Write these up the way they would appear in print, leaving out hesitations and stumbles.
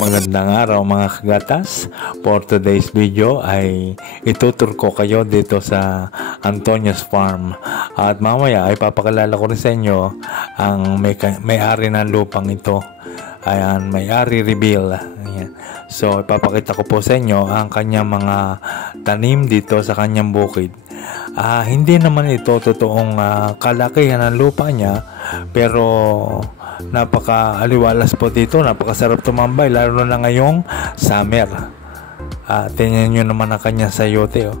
Magandang araw mga kagatas. For today's video ay itutur ko kayo dito sa Antonio's Farm. At mamaya ay papakilala ko rin sa inyo ang may-ari ng lupang ito. Ayan, may-ari reveal. Ayan. So ipapakita ko po sa inyo ang kanyang mga tanim dito sa kanyang bukid. Hindi naman ito totoong kalakihan ng lupa niya, pero napaka-aliwalas po dito, napakasarap tumambay lalo na ngayong summer. Tingnan nyo naman ang kanyang sayote,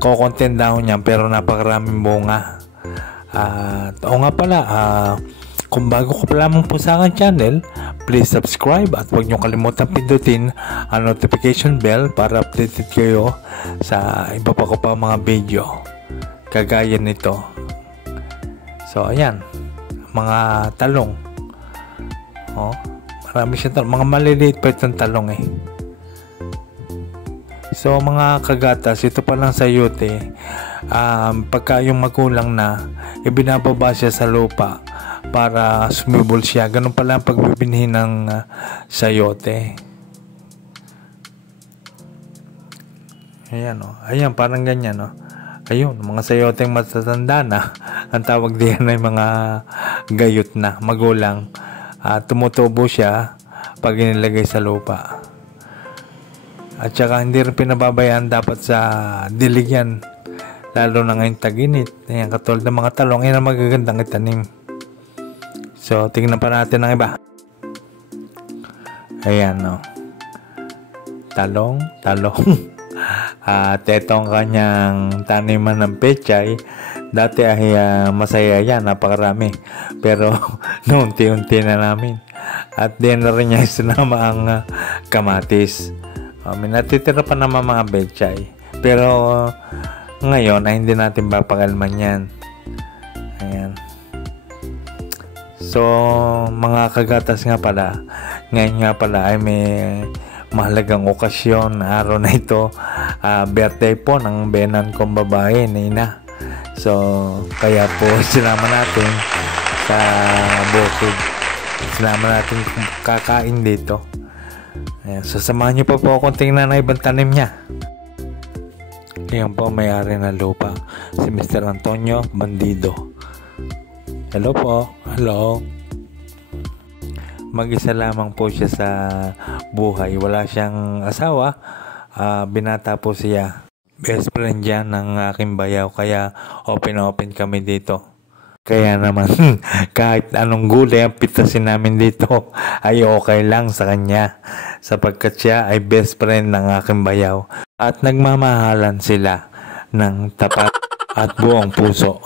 kokonten daw niya pero napakaraming bunga. Oo nga pala, kung bago ka pa lamang po sa aking channel, please subscribe at huwag nyo kalimutan pindutin ang notification bell para updated kayo sa iba pa ko pa mga video kagaya nito. So ayan, mga talong. Marami siya talong, mga maliliit pa itong talong So mga kagatas, ito pa lang sayote. Pagka yung magulang na, ibinababa siya sa lupa para sumibol siya. Ganun pala ang pagbibinhi ng sayote. Ayan ayan, parang ganyan Ayun, mga sayoteng matatanda na. Ang tawag diyan ay mga gayot na, magulang. Tumutubo siya pag inilagay sa lupa. At saka hindi rin pinababayaan dapat sa dilig yan, lalo na ngayong tag-init. Ayan, katulad ng mga talong, yan ang magagandang itanim. So tingnan pa natin ang iba. Ayan talong at etong kanyang taniman ng pechay. Dati ay masaya yan, napakarami, pero unti-unti na namin. At din na rin niya sinama ang kamatis. May natitira pa naman mga pechay, pero ngayon ay hindi natin papakalman yan. Ayan. So mga kagatas nga pala, ngayon nga pala ay may mahalagang okasyon, araw na ito, birthday po ng benan kong babae, Nina. So kaya po sinama natin sa bukid, sinama natin kakain dito. Ayan, so samahan niyo pa po akong tingnan na ibang tanim niya. Ayan po, may-ari ng lupa, si Mr. Antonio Bandido. Hello po. Hello. Mag-isa lamang po siya sa buhay, wala siyang asawa. Binata po siya. Best friend dyan ng aking bayaw, kaya open kami dito. Kaya naman kahit anong gulay ang pitasin namin dito ay okay lang sa kanya, sapagkat siya ay best friend ng aking bayaw at nagmamahalan sila ng tapat at buong puso.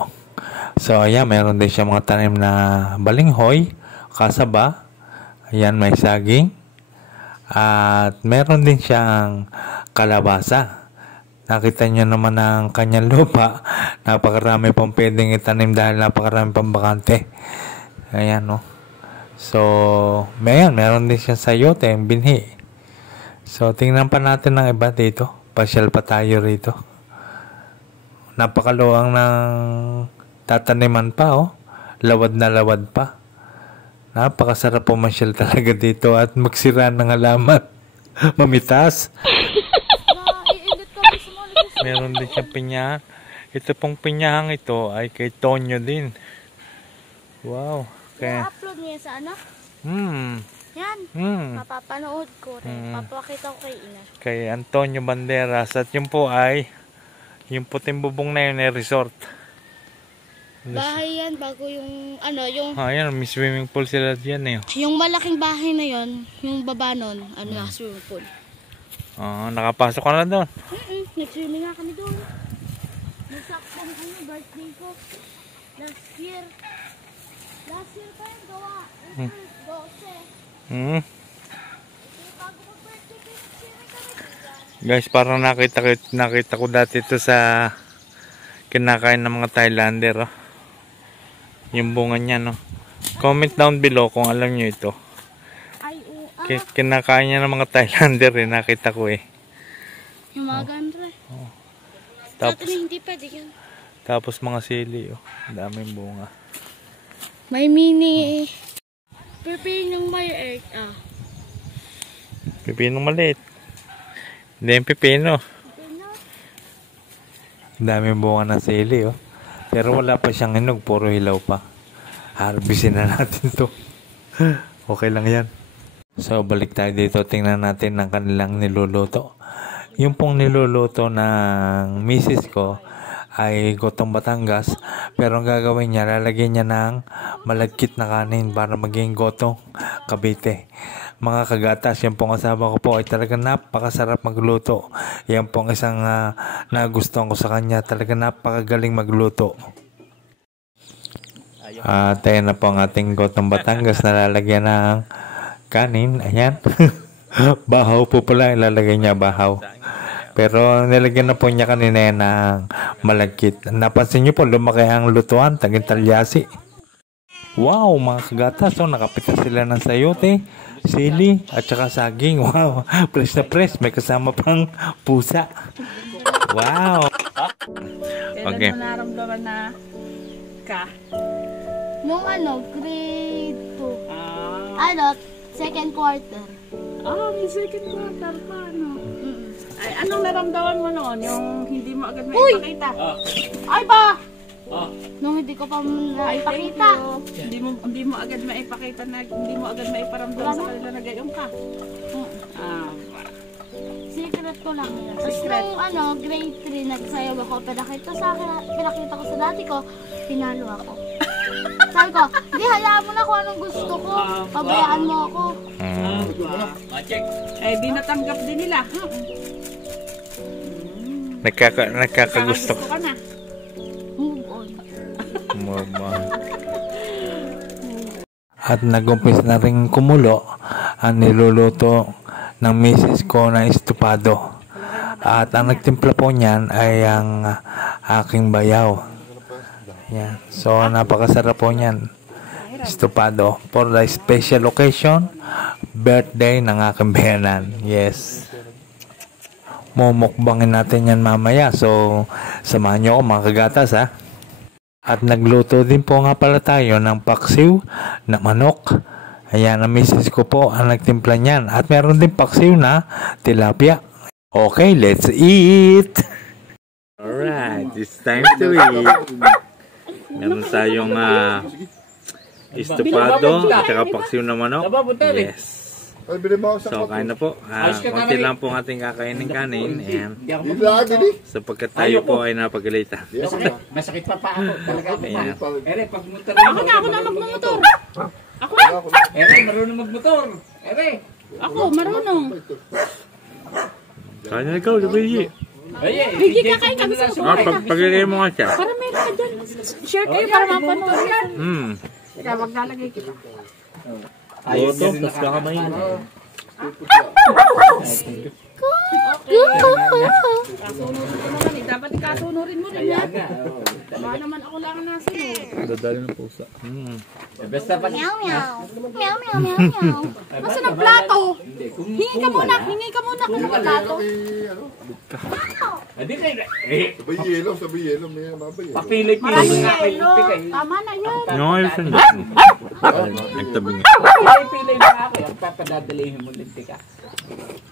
So ayan, meron din siya mga tanim na balinghoy, kasaba. Ayan, may saging. At meron din siyang kalabasa. Nakita niyo naman ang kanyang lupa. Napakarami pang pwedeng itanim dahil napakarami pang bakante. Ayan So, meron din siyang sayote, binhi. So, tingnan pa natin ng iba dito. Pasyal pa tayo rito. Napakaluwang ng tataniman pa Lawad na lawad pa. Napakasarap pumasyal talaga dito at magsira ng halaman. Mamitas. Meron din siyang pinyahan. Ito pong pinyahang ito ay kay Tonyo din. Wow. I-upload niya sa ano? Yan. Mapapanood ko rin. Papakita ko kay Ina. Kay Antonio Banderas. At yun po ay yung puting bubong na yun ay resort. Bahay yan, bago yung yan, may swimming pool sila dyan yung malaking bahay na yon, yung baba nun, swimming pool. Nakapasok ka na doon? Nag-swimming nga kami doon. Nagsakpong birthday ko last year pa yung gawa. 12. Bago ko birthday ko, nag-swimming kami. Guys, parang nakita ko dati ito sa kinakain ng mga Thailander yung bunga niya Comment down below kung alam nyo ito. Kinakain niya ng mga Thailander nakita ko yung mga gandre. Tapos hindi pwede yan. Tapos mga sili daming bunga. May mini pipinong may egg Pipino maliit. Hindi yung pipino. Dami bunga ng sili, oh. Pero wala pa siyang hinog, puro hilaw pa. Harvestin na natin to. Okay lang yan. So, balik tayo dito. Tingnan natin ang kanilang niluluto. Yung pong niluluto ng misis ko ay gotong Batangas. Pero ang gagawin niya, lalagyan niya ng malagkit na kanin para maging gotong Cavite. Mga kagatas, yung pong asawa ko po ay talagang napakasarap magluto. Yan pong isang nagustuhan ko sa kanya. Talagang napakagaling magluto. At ayan na po ang ating gotong Batangas na lalagyan ng kanin. Ayan. Bahaw po pala, ilalagay niya bahaw. Pero nilagyan na po niya kanina yan ng malagkit. Napansin niyo po, lumaki ang lutuan, taging talyasi. Wow, mga kagatas, so nakapitas sila ng sayote, sili, at saka saging. Wow, fresh na fresh, may kasama pang pusa. Wow. Okay. Kailan mo naramdaman na ka? Nung grade 2. Second quarter. May second quarter pa, Ay, anong naramdaman mo noon? Yung hindi mo agad maipakita? Ay ba? Nung hindi ko pa naipakita. Hindi mo agad maipakita na hindi mo agad maiparamdam sa kanila na gayong ka. Secret ko lang yun. Tapos nung grade 3 nagsayaw ako, pinakita ko sa dati ko, pinalo ako. Sabi ko, hindi, hayaan mo na kung anong gusto ko. Pabayaan mo ako. Di natanggap din nila. Nagkakagusto ka na. Move on. Move on. At nag-umpis na rin kumulo ang niluluto ng misis ko na estupado. At ang nagtimpla po niyan ay ang aking bayaw. Yan. So, napakasarap po niyan. Estupado. For the special occasion, birthday ng aking bayanan. Yes. Mumukbangin natin yan mamaya. So, samahan nyo ako mga kagatas, ha. At nagluto din po nga pala tayo ng paksiw na manok. Ayan, ang misis ko po ang nagtimpla niyan. At meron din paksiw na tilapia. Okay, let's eat! Alright, it's time to eat. Meron tayong estupado at saka paksiw na manok. Yes. So, kain na po. Konti lang po ang ating kakainin kanin. Ayan. Sapagkat tayo po ay napagalitan. Masakit pa ako. Ayan. Ere, pag motor. Ako na magmumotor. Ako na. Ere, marunong magmotor. Ere. Ako, marunong. Kain na ikaw, Luigi. Bigyan ka kain kami sa Pagkagay mo nga siya. Para meron ka dyan. Share kayo para mapanood yan. Ikaw, maglalagay kita. Boto, tapos kakamay. Kasunurin ko naman eh. Dapat ikasunurin mo rin yan. Baka naman ako lang ang nasunod. Dadali ng pusa. Basta pa. Meow, meow. Meow, meow, meow, meow. Nasaan ang plato? Hingi ka muna kung ang plato. Hindi kayo. Sabay yelo, may mabay. Papilit mo. Maraming yelo. Tama na yan. No, ayos na. Nagtabi nga. Pipili mo ako. Papadadalihin mo linti ka.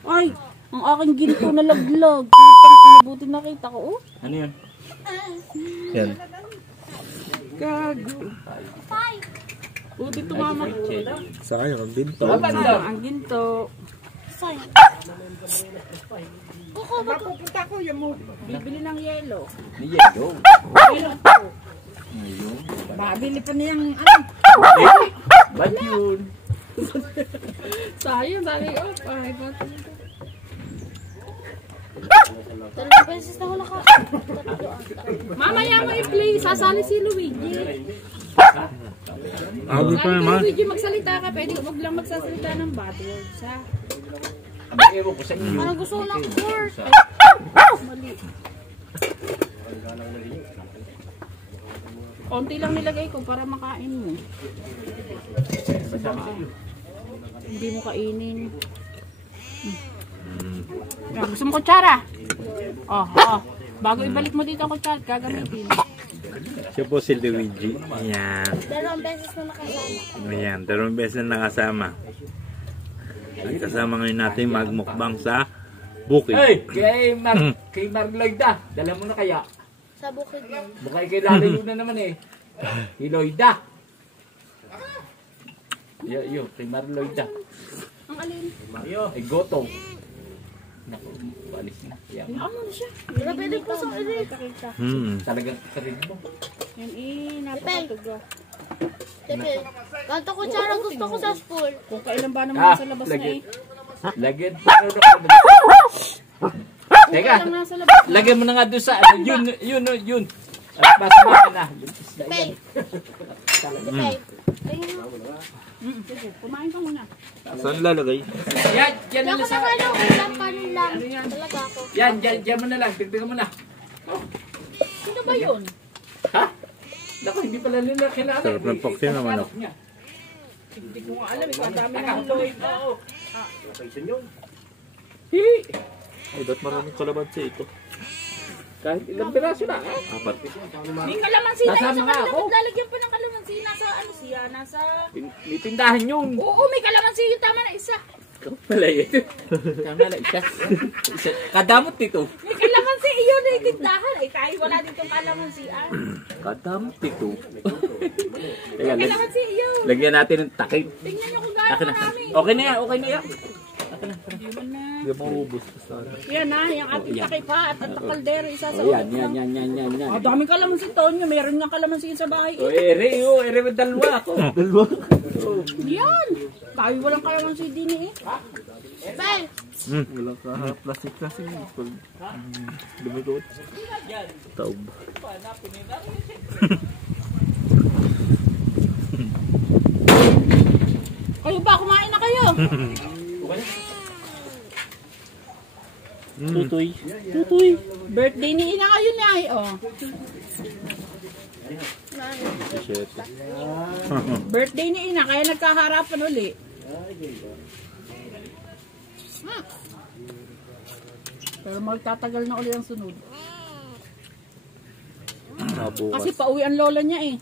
Ay, ang aking ginto na laglag. Putang inabuti nakita ko. Oh. Ano yun? Yan. Gago. Dito mama. Sa akin, ang ginto. Ang ginto. Sayang. Mapupunta ko yung mo. Bibili ng yelo. Ni Yelo. Yelo po. Babili pa niyang ano. Ba't yun? Sayang, sabi ko. Ay, ba't? 3 beses na ako Mamaya mo i-play. Sasali si Luigi. Abi pa Sabi ko, naman. Luigi, magsalita ka. Pwede huwag lang magsasalita ng bad words, ha? Ewan ko sa inyo. Parang gusto ko ng pork. Mali. Konti lang nilagay ko para makain mo. Hindi mo kainin. Gusto mo kutsara? Oh. Bago ibalik mo dito ang kutsara, gagamitin. Siya po si Luigi. Ayan. 2 beses na nakasama. Ayan, 2 beses na nakasama. At kasama ngayon natin magmukbang sa bukid. Hey, kay Marloida. Dala mo na kaya. Sa bukid lang. Bukay kay lalayo na naman eh. Hiloida. Yo, kay Marloida. Ang alin? Ay, goto. Naku, balis na. Yan. Ano na siya? Wala pwede po sa ulit. Talagang karin mo. Yan napakatuga. Tepe, ganto ko tsara gusto ko sa spool. Kung kailan ba naman sa labas na eh. Lagyan. Teka, Kailan nasa labas na. lagyan mo na nga doon sa ano. Yun. At basa na. Tepe. Tepe. Tingin mo. Sige, kumain ka muna. Saan lalagay? Yan Hindi na ako lang sa... nakano. Ulam panin lang. Talaga ako. Yan mo na lang. Dagdagan mo na. Sino ba yun? Ha? Naku, hindi pala nila kilala. Sarap ng poksin ng manok. Hindi ko nga alam. Ito ang dami ng Lloyd. Oo. Ay, ba't maraming kalabansi ito? Kahit ilang piraso na. Apat. May kalamansi na Kasama isa nga kanila. ako. Maglalagyan pa ng kalamansi. Nasa ano siya? Nasa... May tindahan yun. Oo, may kalamansi yung tama na isa. Pala yun. Tama na, isa. Kadamot dito. May kalamansi iyon na itindahan. Ay, tayo wala ditong kalamansi. Kadamot dito. May kalamansi iyon. Lagyan natin ng takip. Tingnan nyo kung gaano Akin na. marami. Okay na yan. Hindi mo na. Hindi maubos. Yan na, yung ating takip ha. At ang kaldero, isa sa Yan. Ah, daming kalamansi Tonyo. Meron nga kalamansi sa bahay. O, ere mo dalawa ako. Yan. Tayo walang kalamansi din eh. Tepe. Walang plastic. Lumikot. Taob. Kayo ba? Kumain na kayo. Tutoy. Birthday ni Ina ngayon na eh. Oh. Birthday ni Ina, kaya nagkaharapan uli. Pero magtatagal na uli ang sunod. Kasi pauwi ang lola niya eh.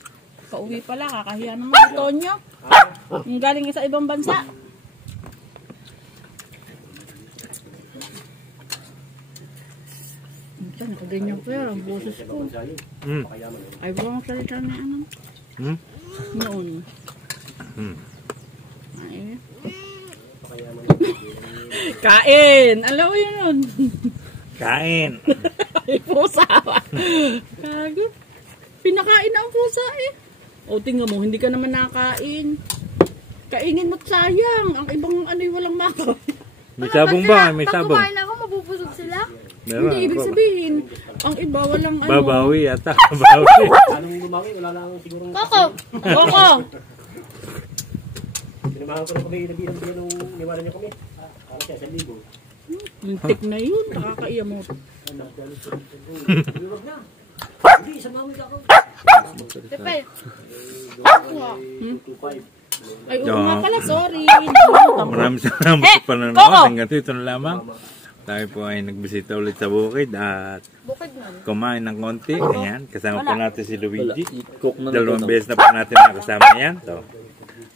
Pauwi pala, kakahiya naman si Tonyo. Yung galing sa ibang bansa. Nakaganyan ko yan, ang boses ko. Ay, ba ang salita na ano? Noon. Ay. Kain! Alam mo yun nun? Kain. Ay, pusa ba? Kago. Pinakain na ang pusa eh. O, tingnan mo, hindi ka naman nakain. Kainin mo't sayang. Ang ibang ano'y walang makain. May sabong ba? May Pag sabong. kumain ako, mabubusog sila. Meron. Hindi, ibig sabihin, ang iba walang ano. Babawi ata. Babawi. Koko. Koko! Lintik na yun, nakakaiya mo. Tepe. Ay, oo nga pala, sorry. Maraming salamat sa panonood. Hanggang dito na lamang. Tayo po ay nagbisita ulit sa bukid at Bukid na. kumain ng konti. Ayan, kasama po natin si Luigi. Dalawang beses na po natin nakasama yan. So,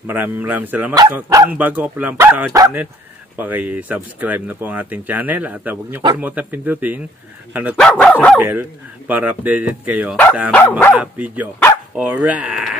maraming salamat. Kung bago ka pa lang po sa aking channel, paki-subscribe na po ang ating channel at huwag niyo kalimutan pindutin ang notification bell para updated kayo sa aming mga video. Alright!